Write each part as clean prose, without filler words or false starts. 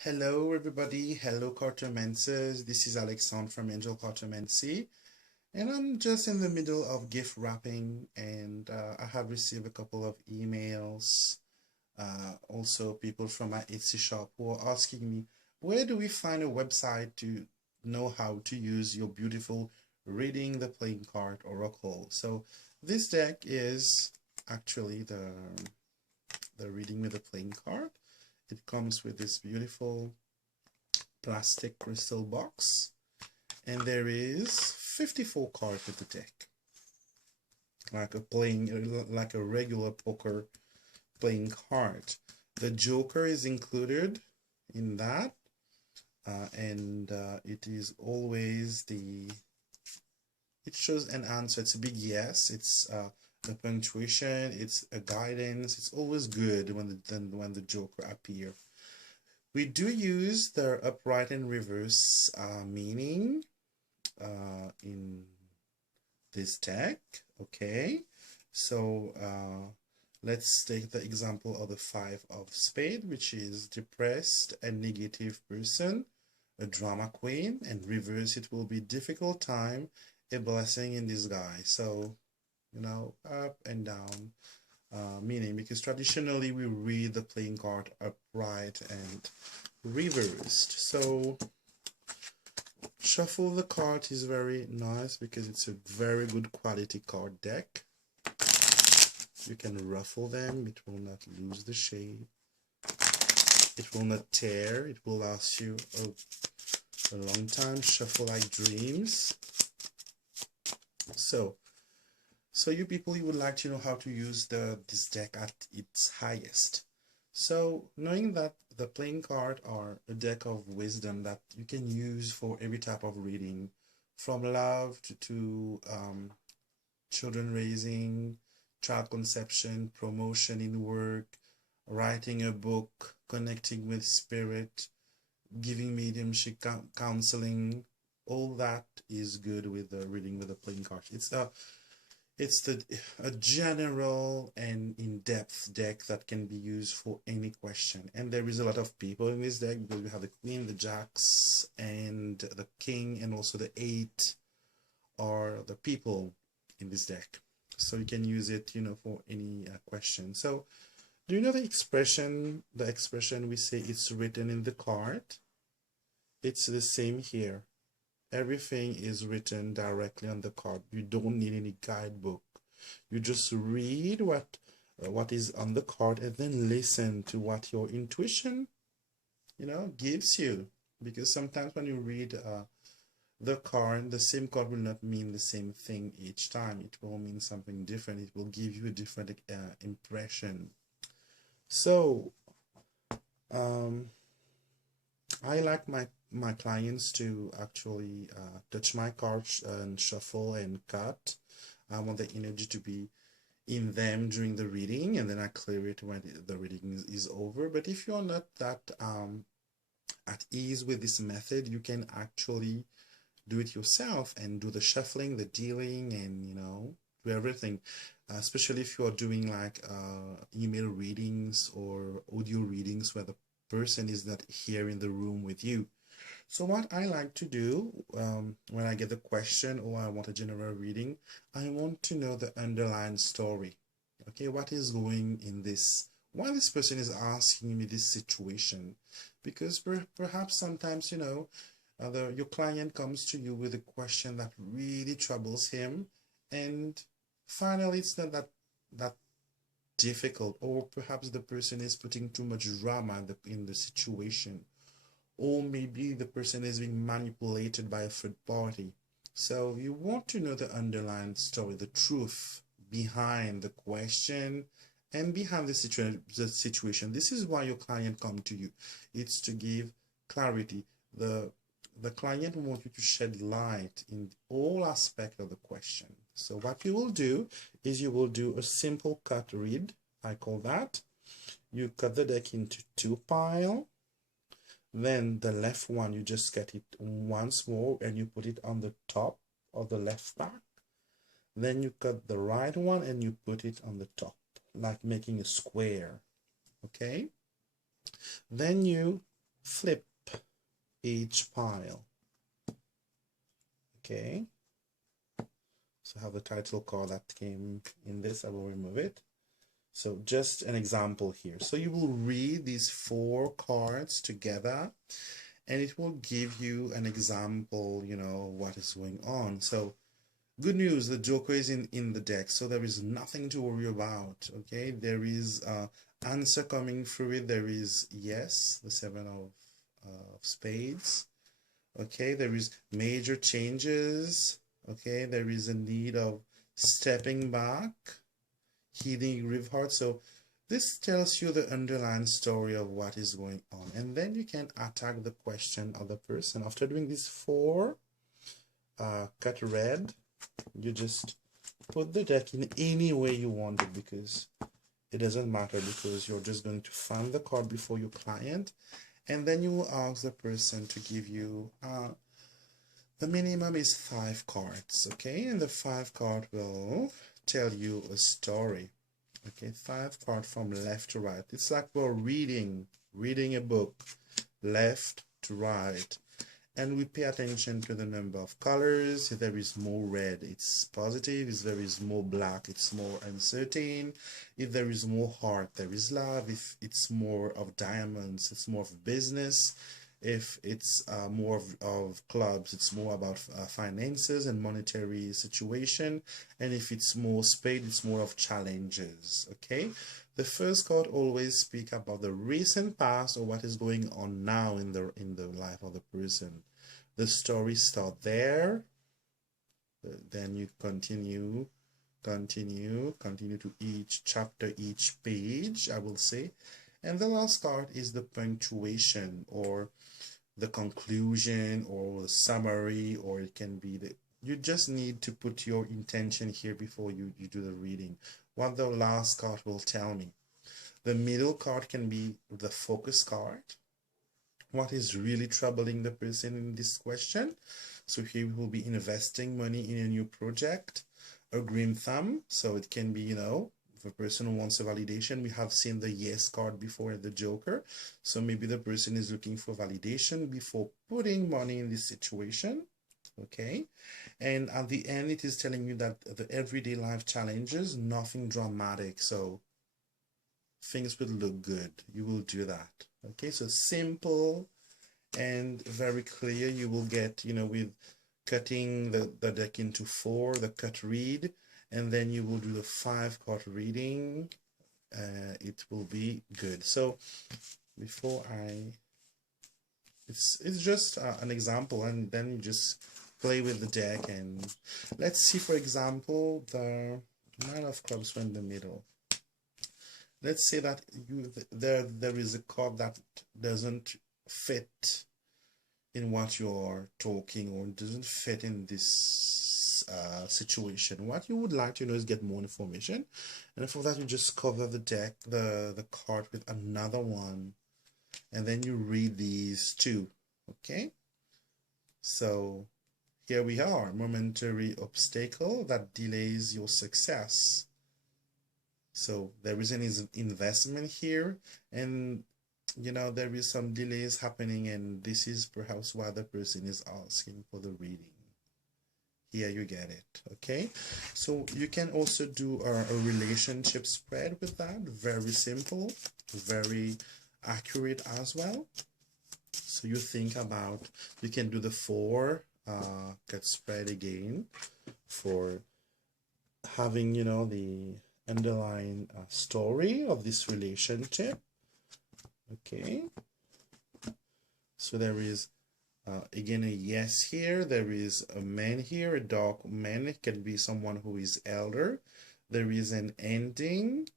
Hello, everybody. Hello, cartomancers. This is Alexandre from Angel Cartomancy, and I'm just in the middle of gift wrapping, and I have received a couple of emails. Also, people from my Etsy shop who are asking me, where do we find a website to know how to use your beautiful reading the playing card oracle? So this deck is actually the reading with the playing card. It comes with this beautiful plastic crystal box, and there is 54 cards in the deck, like a regular poker playing card. The Joker is included in that, and it is always it shows an answer. It's a big yes. It's the punctuation. It's a guidance. It's always good when the Joker appears. We do use the upright and reverse meaning in this deck. Okay, so let's take the example of the Five of Spades, which is depressed and negative person, a drama queen, and reverse it will be difficult time, a blessing in disguise. So, up and down. Meaning, because traditionally we read the playing card upright and reversed. So shuffle the card is very nice because it's a very good quality card deck. You can ruffle them, it will not lose the shape, it will not tear, it will last you a long time. Shuffle like dreams. So you people, you would like to know how to use this deck at its highest. So knowing that the playing card are a deck of wisdom that you can use for every type of reading, from love to children raising, child conception, promotion in work, writing a book, connecting with spirit, giving mediumship, counseling, all that is good with the reading with the playing card. It's a general and in-depth deck that can be used for any question. And there is a lot of people in this deck because we have the queen, the jacks, and the king, and also the 8 are the people in this deck. So you can use it, for any question. So do you know the expression we say it's written in the card? It's the same here. Everything is written directly on the card. You don't need any guidebook. You just read what is on the card and then listen to what your intuition, gives you. Because sometimes when you read the card, the same card will not mean the same thing each time. It will mean something different. It will give you a different impression. So I like my clients to actually touch my cards and shuffle and cut. I want the energy to be in them during the reading, and then I clear it when the reading is over. But if you're not that at ease with this method, you can actually do it yourself and do the shuffling, the dealing, and do everything. Especially if you're doing like email readings or audio readings where the person is not here in the room with you. So what I like to do when I get the question or I want a general reading, I want to know the underlying story. Okay, what is going in this? Why this person is asking me this situation? Because perhaps sometimes, your client comes to you with a question that really troubles him, and finally it's not that difficult, or perhaps the person is putting too much drama in the situation, or maybe the person is being manipulated by a third party. So you want to know the underlying story, the truth behind the question and behind the situation. This is why your client come to you. It's to give clarity. The client wants you to shed light in all aspects of the question. So what you will do is you will do a simple cut read. I call that. You cut the deck into 2 piles. Then the left one, you just get it once more and you put it on the top of the left back. Then you cut the right one and you put it on the top, like making a square. Okay? Then you flip each pile. Okay, so I have the title card that came in this. I will remove it. So just an example here. So you will read these 4 cards together and it will give you an example, you know, what is going on. So good news, the Joker is in the deck, so there is nothing to worry about. Okay, there is answer coming through it. There is yes, the 7 of spades. Okay, there is major changes. Okay, there is a need of stepping back, healing grief heart. So this tells you the underlying story of what is going on, and then you can attack the question of the person. After doing these 4 cut red, you just put the deck in any way you want it, because it doesn't matter, because you're just going to find the card before your client, and then you will ask the person to give you the minimum is 5 cards. Okay, and the 5 card will tell you a story. Okay, 5 cards from left to right. It's like we're reading a book, left to right. And we pay attention to the number of colors. If there is more red, it's positive. If there is more black, it's more uncertain. If there is more heart, there is love. If it's more of diamonds, it's more of business. If it's more of clubs, it's more about finances and monetary situation. And if it's more spade, it's more of challenges. Okay, the first card always speak about the recent past or what is going on now in the life of the person. The story start there, then you continue to each chapter, each page, I will say. And the last card is the punctuation, or the conclusion, or the summary, or it can be the, you just need to put your intention here before you do the reading. What the last card will tell me. The middle card can be the focus card. What is really troubling the person in this question? So here we will be investing money in a new project. A green thumb, so it can be, you know, if a person who wants a validation. We have seen the yes card before at the Joker, so maybe the person is looking for validation before putting money in this situation. Okay, and at the end it is telling you that the everyday life challenges, nothing dramatic, so things will look good. You will do that. Okay, so simple and very clear. You will get, you know, with cutting the deck into 4, the cut read, and then you will do the 5 card reading. It will be good. So before it's just an example, and then you just play with the deck. And let's see, for example, the 9 of clubs were in the middle. Let's say that there is a card that doesn't fit in what you're talking, or doesn't fit in this situation. What you would like to know is get more information, and for that you just cover the deck, the card, with another one, and then you read these 2. Okay, so here we are. Momentary obstacle that delays your success. So there is an investment here, and you know, there is some delays happening, and this is perhaps why the person is asking for the reading. Here you get it. Okay, so you can also do a relationship spread with that. Very simple, very accurate as well. So you think about, you can do the 4 cut spread again for having, you know, the underlying story of this relationship. Okay, so there is again a yes here. There is a man here, a dark man. It can be someone who is elder. There is an ending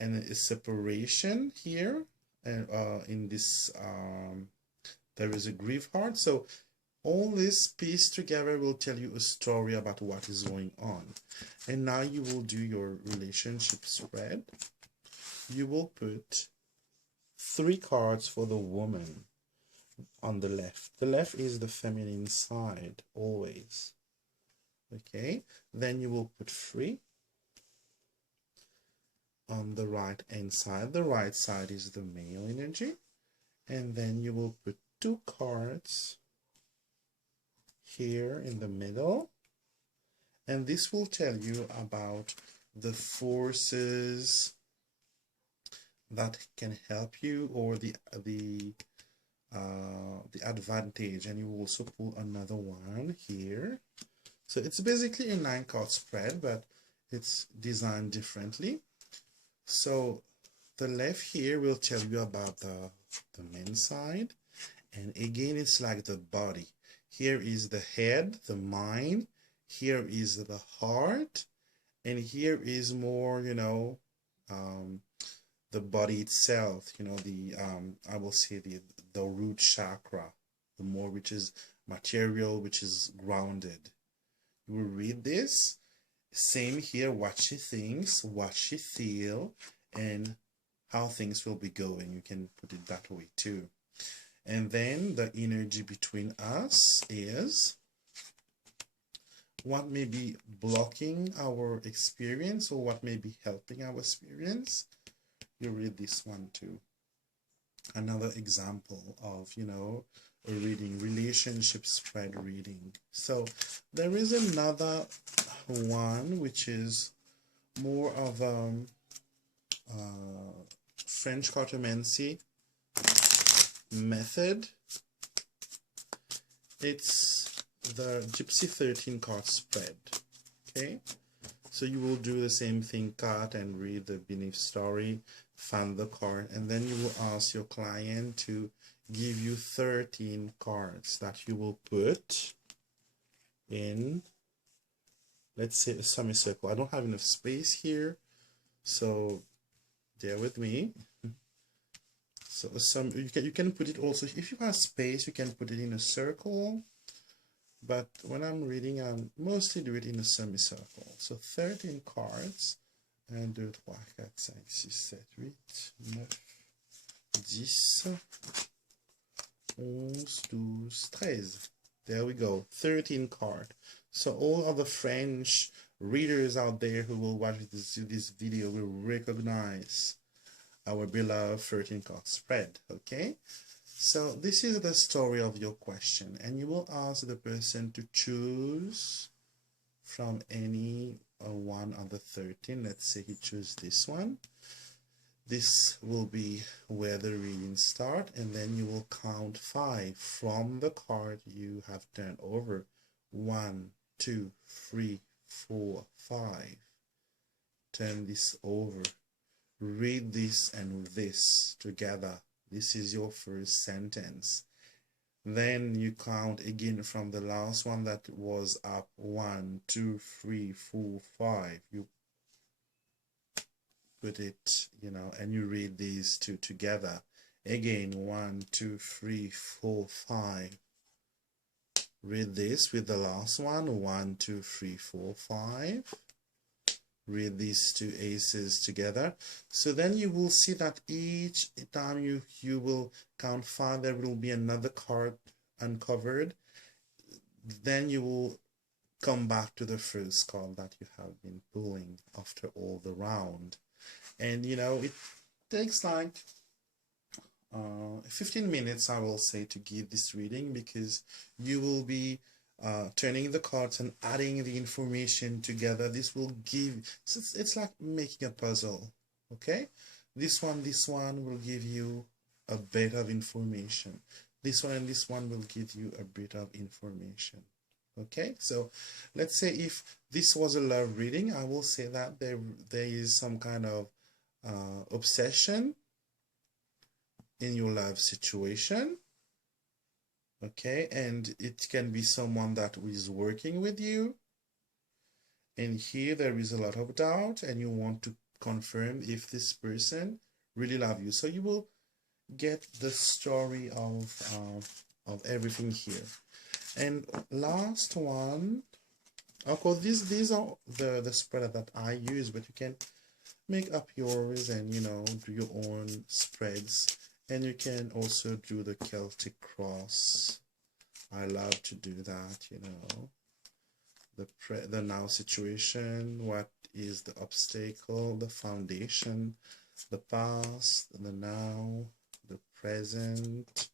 and a separation here, and in this there is a grief heart. So all this piece together will tell you a story about what is going on. And now you will do your relationship spread. You will put 3 cards for the woman on the left. The left is the feminine side, always. Okay, then you will put 3 on the right hand side. The right side is the male energy, And then you will put 2 cards here in the middle. And this will tell you about the forces that can help you, or the advantage. And you will also pull another one here. So it's basically a 9-card spread, but it's designed differently. So the left here will tell you about the men's side. And again, it's like the body. Here is the head, the mind. Here is the heart. And here is more, you know, the body itself, you know, the, I will say the root chakra, the more, which is material, which is grounded. You will read this. Same here, what she thinks, what she feel, and how things will be going. You can put it that way too. And then the energy between us is what may be blocking our experience, or what may be helping our experience. You read this one too. Another example of, you know, a reading, relationship spread reading. So there is another one which is more of French cartomancy method. It's the Gypsy 13 card spread. Okay, so you will do the same thing, cut and read the beneath story, find the card, and then you will ask your client to give you 13 cards that you will put in, let's say, a semicircle. I don't have enough space here, so bear with me. So you can put it also, if you have space, you can put it in a circle, but when I'm reading, I mostly do it in a semicircle. So 13 cards. 1, 2, 3, 4, 5, 6, 7, 8, 9, 10, 11, 12, 13. There we go, 13 card. So all of the French readers out there who will watch this video will recognize our beloved 13 card spread. Okay, so this is the story of your question, and you will ask the person to choose from any one of the 13. Let's say he chooses this one. This will be where the reading start, and then you will count 5 from the card you have turned over. 1, 2, 3, 4, 5. Turn this over. Read this and this together. This is your first sentence. Then you count again from the last one that was up. 1, 2, 3, 4, 5. You put it, you know, and you read these two together. Again, 1, 2, 3, 4, 5. Read this with the last one. 1, 2, 3, 4, 5. Read these two aces together. So then you will see that each time you will count 5, there will be another card uncovered. Then you will come back to the first card that you have been pulling after all the round. And you know, it takes like 15 minutes, I will say, to give this reading, because you will be turning the cards and adding the information together. This will give, it's like making a puzzle. Okay, this one will give you a bit of information. This one and this one will give you a bit of information. Okay, so let's say if this was a love reading, I will say that there is some kind of obsession in your love situation. Okay, and it can be someone that is working with you, and here there is a lot of doubt, and you want to confirm if this person really loves you. So you will get the story of everything here. And last one, of course, these are the spread that I use, but you can make up yours and, you know, do your own spreads. And you can also do the Celtic cross. I love to do that, you know. The now situation, what is the obstacle, the foundation, the past, the now, the present,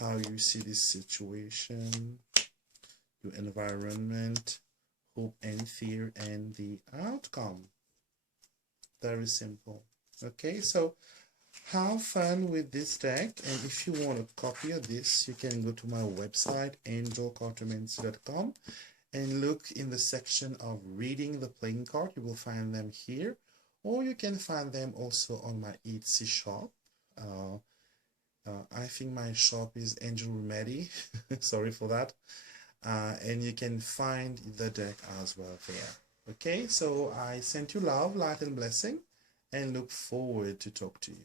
how you see this situation, your environment, hope and fear, and the outcome. Very simple. Okay, so have fun with this deck, and if you want a copy of this, you can go to my website angelcartomancy.com and look in the section of reading the playing card. You will find them here, or you can find them also on my Etsy shop. I think my shop is Angel Remedy. Sorry for that. And you can find the deck as well there. Okay, so I send you love, light, and blessing, and look forward to talk to you.